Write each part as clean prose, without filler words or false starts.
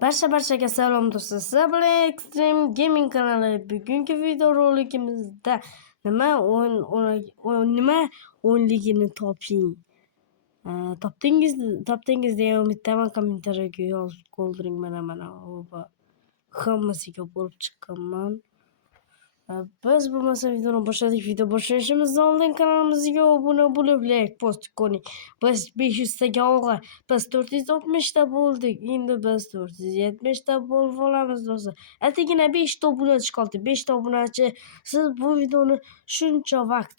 Barchaga salom do'stlar. Sizlar bilan Extreme Gaming kanali. Bugungi videorolikimizda nima o'nligini toping. Topdingiz degan umiddaman. Kommentariyaga yozib qoldiring. Mana hammasiga bo'lib chiqqanman. Biz bo'lmasa videoni boshladik. Video boshlashimizdan oldin kanalimizga obuna bo'lib, like, post qo'ying. Biz 500 taga olg'a. Biz 460 ta bo'ldik. Endi biz 470 ta bo'lib olamiz do'stlar. Atagina 5 ta obunachi qoldi. 5 ta obunachi siz bu videoni shuncha vaqt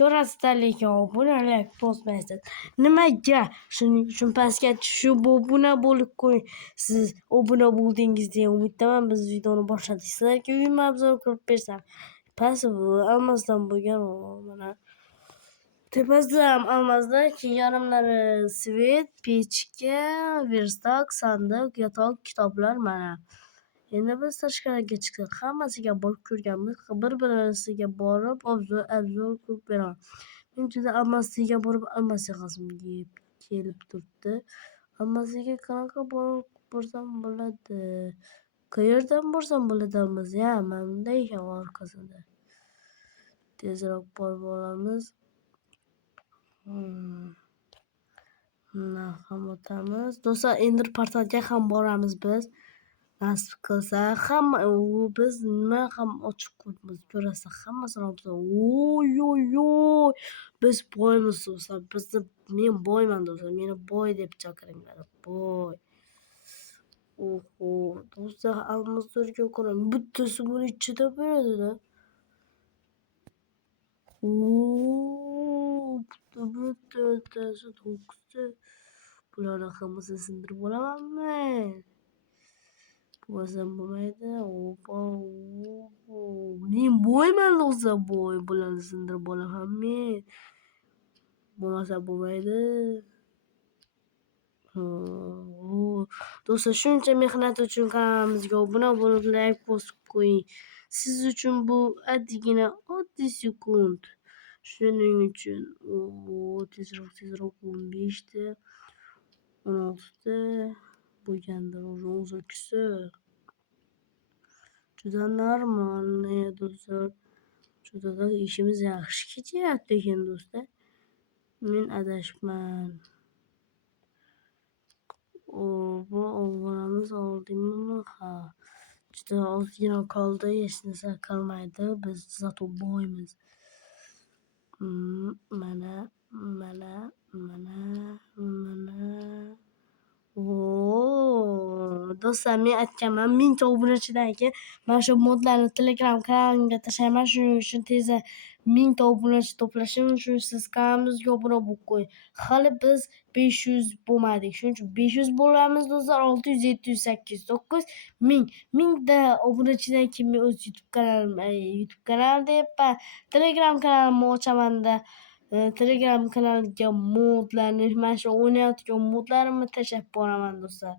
ko'rasizlar, lekin obuna, like, bosmaysiz. Nimaga? Shuning uchun pastga tushib obuna bo'lib qo'ying. Siz obuna bo'ldingiz deya umiddaman. Biz videoni boshladik. Sizlarga uyma obzor qilib bersam. Past almasdan bo'lgan mana tepasida ham almasdan keyin yarimlari svet, pechka, verstak, sandiq, yotoq, kitoblar mana. Endi biz tashqariga chiqdik. Hammasiga borib ko'rganmiz. Bir-birisiga borib obzor qilib beraman. Men juda almasiga borib almasiyam kelib turibdi. Almasiga qanaqa borib borsam bo'ladi? Qayerdan borsam bo'ladi almasiga? Mana bunday ekan orqasida. Tezroq borib olamiz. Ham o'tamiz. Do'stlar, Ender portalga ham boramiz biz. Nasib qilsa hamma biz nima ham ochib qo'yibmiz, ko'rasiz, hammasini obzor. Oy. Biz boymiz do'stlar. Men boyman do'stlar. Meni boy deb chaqiringlar. Boy. Oho, do'stlar, almazlarga qarang. Bittasi buni ichida beradi-da. Bittasi 9ta. Bularni hammasini sindirib olamanmi? Bo'lsam bo'lmaydi. Men boyman do'stlar, boy. Bularni sindirib olaman men. Bo'lmasa bo'lmaydi. Do'stlar, shuncha mehnat uchun kanalimizga obuna bo'lib, like bosib qo'ying. Siz uchun bu oddiy sekund. Shuning uchun tezroq 15 ta, 16 ta bo'lgandir, 18 ta. Juda normal do'stlar. Juda ishimiz yaxshi ketyapti ekan do'stlar. Men adashibman. Bu obunamiz oldingmi? Ha. Juda ozgina qoldi, hech narsa qolmaydi. Biz zato boymiz. Mana. Do'stlar, men aytganman, 1000 ta obunachidan keyin mana shu modlarni Telegram kanalimga tashlayman. Shuning uchun tezda 1000 ta obunachi to'plashim uchun siz kanalimizga obuna bo'lib qo'ying. Hali biz 500 bo'lmadik. Shuning uchun 500 bo'lamiz do'stlar. 600, 700, 800, 900, 1000. 1000 ta obunachidan keyin men o'z YouTube kanal deyapman. Telegram kanalimni ochaman-da. Telegram kanaliga modlarni, mana shu o'ynayotgan modlarimni tashlab boraman do'stlar.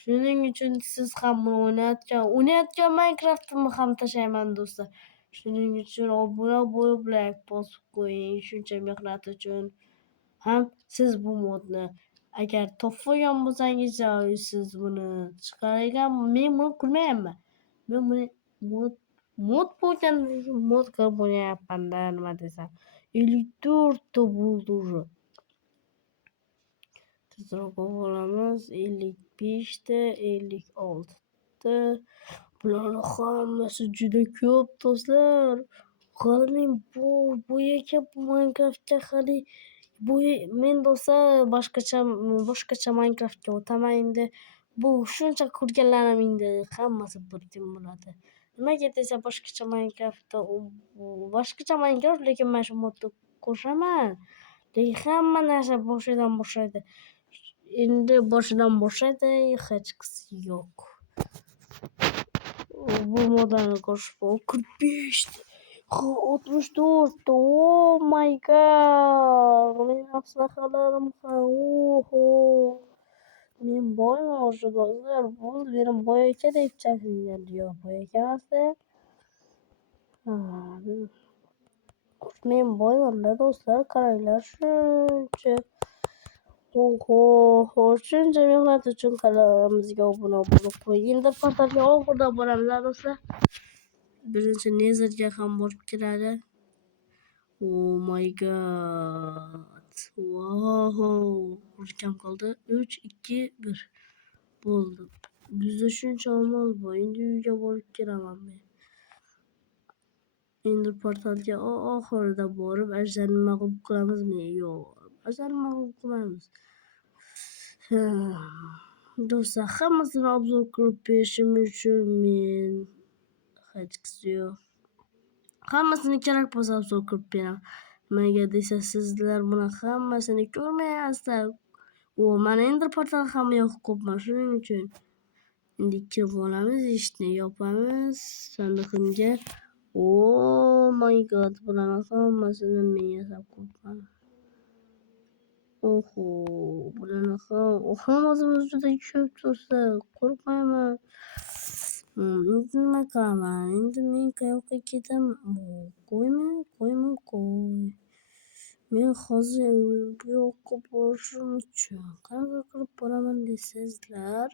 Shuning uchun siz ham buni o'ynayotgan Minecraft'imni ham tashlayman do'stlar. Shuning uchun obuna bo'lib, like bosib qo'ying. Shuncha mehnat uchun ham siz bu modni agar topib olgan bo'lsangiz, siz buni chiqargan, men buni qilmayapman. Men buni mod bo'lgan mod qilib o'ynayapman-da, nima desam. 54 ta bo'ldi уже. Tezroq olamiz. 55 ta, 56 ta. Bularni hammasi juda ko'p do'stlar. Hali men bo'yaga Minecraftga hali men do'stlar boshqacha Minecraftga o'taman endi. Bu shuncha ko'rganlarim endi hammasi bir tim bo'ladi. Nimaga desa, boshqacha Minecraft, lekin mana shu modni qo'shaman. Lekin hamma narsa boshidan boshlaydi. Endi boshidan boshlaydi, hech qisi yo'q. Bu modani qo'shib 45 ta, 64 ta. Oh my god. Men afsonalarim ham. Oho. Men boyman o'sha do'stlar. Bo'ldi, meni boy aka deb chaqiringlar. Yo'q, boy aka emas-da. Men boyman-da do'stlar, qaranglar shuncha. Shuncha mehnat uchun kanalimizga obuna bo'lib qo'ying. Endi portalga oxirida boramiz do'stlar. Birinchi Nezerga ham borib kiradi. Oh my god. Wow. Kam qoldi. 3, 2, 1. Bo'ldi. Bizda shuncha olmos bor. Endi uyga borib kiraman men. Endi portalga oxirida borib ajdarni mag'lub qilamizmi? Yo'q. Ajdarni mag'lub qilmaymiz. Do'stlar, hammasini obzor qilib berishim uchun men hech qisi yo'q. Hammasini kerak bo'lsa obzor qilib beraman. Nimaga desa, sizlar buni hammasini ko'rmayapsizlar. Mana endi portal ham yo'q ko'pman, shuning uchun. Endi kirib olamiz, eshikni yopamiz sandig'imga. Oh my god, bularni hammasini men yasab qo'yibman. Oho, bularni hammasimiz juda ko'p tursa, qo'rqmayman. Endi nima qilaman? Endi men qayoqqa ketaman? Qo'y. Men hozir bu yoqqa borishim uchun qanaqa qilib boraman deysizlar?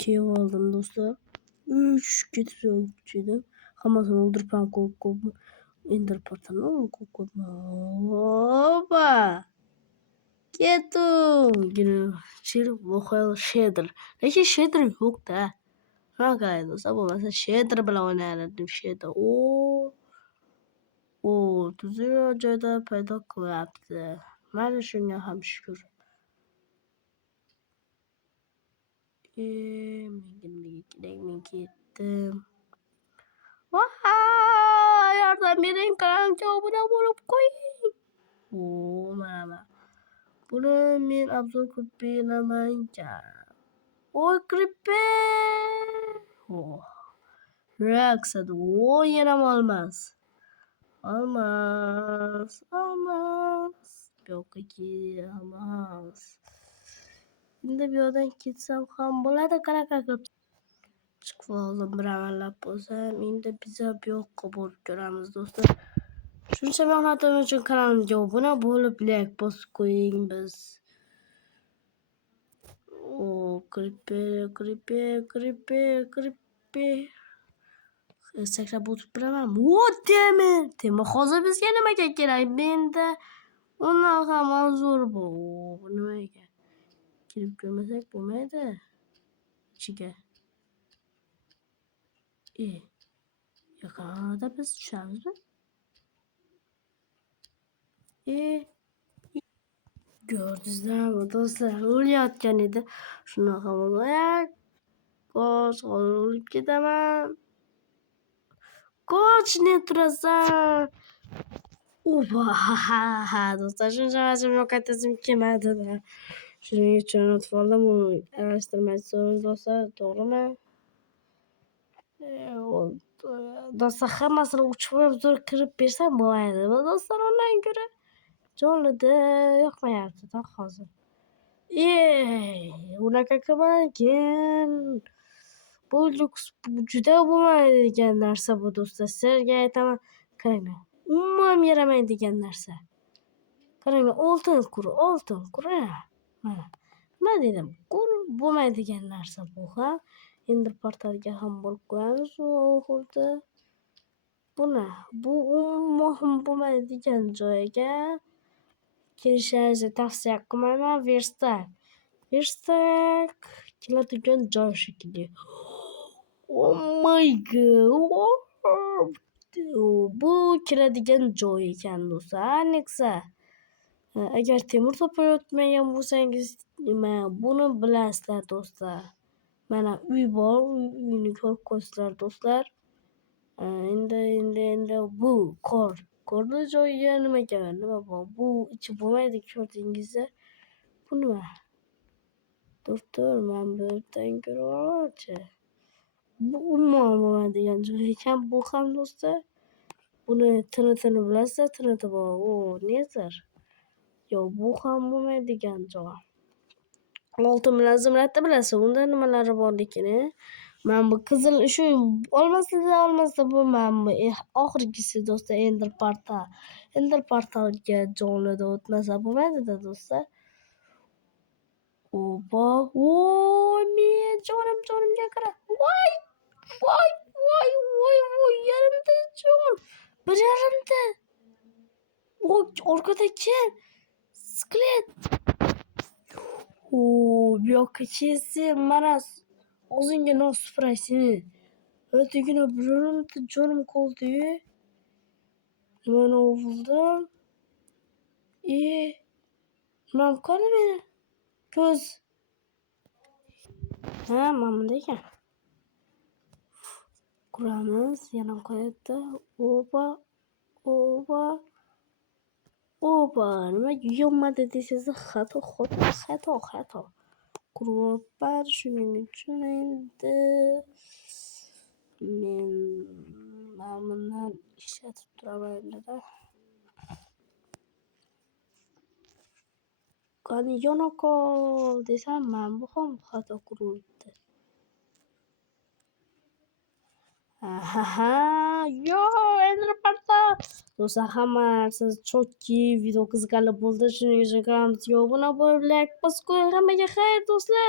Kelib oldim do'stlar. Ketib edim. Hammasini o'ldirib ham qo'yib Ender portalni qo'yibman. Oba! Ketdim. Shader. Lekin shader yo'q-da. Qanaqa do'stlar, bo'lmasa shader bilan o'ynayardim. Shader. Tuzuk joyda paydo qilyapti. Mana shunga ham shukr. Men ketdim. Yordam bering, kanalga obuna bo'lib qo'ying. Mana. Buni men obzor qilib beraman. Creeper. Reaksiyada. Yana olmas. Bu yoqqa kelmas. Endi bu yerdan ketsam ham bo'ladi, qanaqa qilib chiqib oldim bir amallab bo'lsam. Endi biz bu yoqqa borib ko'ramiz do'stlar. Shuncha mehnatim uchun kanalimga obuna bo'lib, like bosib qo'ying biz. Creeper. Sakrab o'tib biraman. Temir hozir bizga nimaga kerak? Menda undan ham zo'r bor. Bu nima ekan? Kirib ko'rmasak bo'lmaydi. Ichiga. Yaqinda biz tushamizmi? Gördünüzmü do'stlar? O'layotgan edi. Shunaqa bo'lib, qoch, o'lib ketaman. Qoch, ne turasan? Do'stlar, shuncha vaqtim yo'qotdim kelmadi-da. Shuning uchun unutib oldim. Uni aralashtirmaysiz do'stlar, to'g'rimi? Do'stlar, hammasini uch zo'r kirib bersam bo'lmaydi. Do'stlar, undan ko'ra jonlida yoqmayapti-da hozir. Unaqa qilmagin. Bu juda bo'lmaydigan narsa bu do'stlar. Sizlarga aytaman, qaranglar. Umuman yaramaydigan narsa. Qaranglar, oltin qur. Mana. Nima dedim? Qur bo'lmaydigan narsa bu ham. Endi portalga ham borib qo'yamiz oxirida. Bu umuman bo'lmaydigan joyga kelishingizni tavsiya qilmayman. Verstak keladigan joy shekilli. Oh my god. Bu keladigan joy ekan do'stlar. Ayniqsa agar temir topayotmagan bo'lsangiz, buni bilasizlar do'stlar. Mana uy bor, uyni ko'rib qo'ysizlar do'stlar. Endi bu qorni joyiga nima bor? Bu ichi bo'lmaydi, ko'rdingizlar. Bu nima? Doktor, men bu yerdan ko'raman-chi. Bu umuman bo'lmaydigan joy ekan bu ham do'stlar. Buni tinitini bilasizlar, tiniti bor. Nezer. Yo'q, bu ham bo'lmaydigan joy. Oltin bilan zimratni bilasiz, unda nimalari borligini. Men bu qizil shu olmasa bu men bu oxirgisi do'stlar, Ender portal. Ender portalga jonlida o'tmasa bo'lmaydi-da do'stlar. Oba, voy men jonimga qara. Voy, voy, voy, voy, voy, yarimta jon. Bir yarimta. Voy, orqada kim? Skelet. Bu yoqqa kelsin, mana o'zingga nos supuraysan. Ötegine bironta jonim qoldi. Nimani oldim? Nimam qoldi meni? Ko'z. Ha, mana bunda ekan. Quramiz, yana qayerda? Oba, oba, oba. Nimaga yonmadi desangiz, xato. Quryapman, shuning uchun endi men bundan ishlatib turaman endi-da. Qani yona qol desam, men bu ham xato quryapti. Yo, endi portal. Do'stlar, hamma narsa chokki, video qiziqarli bo'ldi. Shuning uchun kanalimizga obuna bo'lib, like bosib qo'ying. Hammaga xayr do'stlar.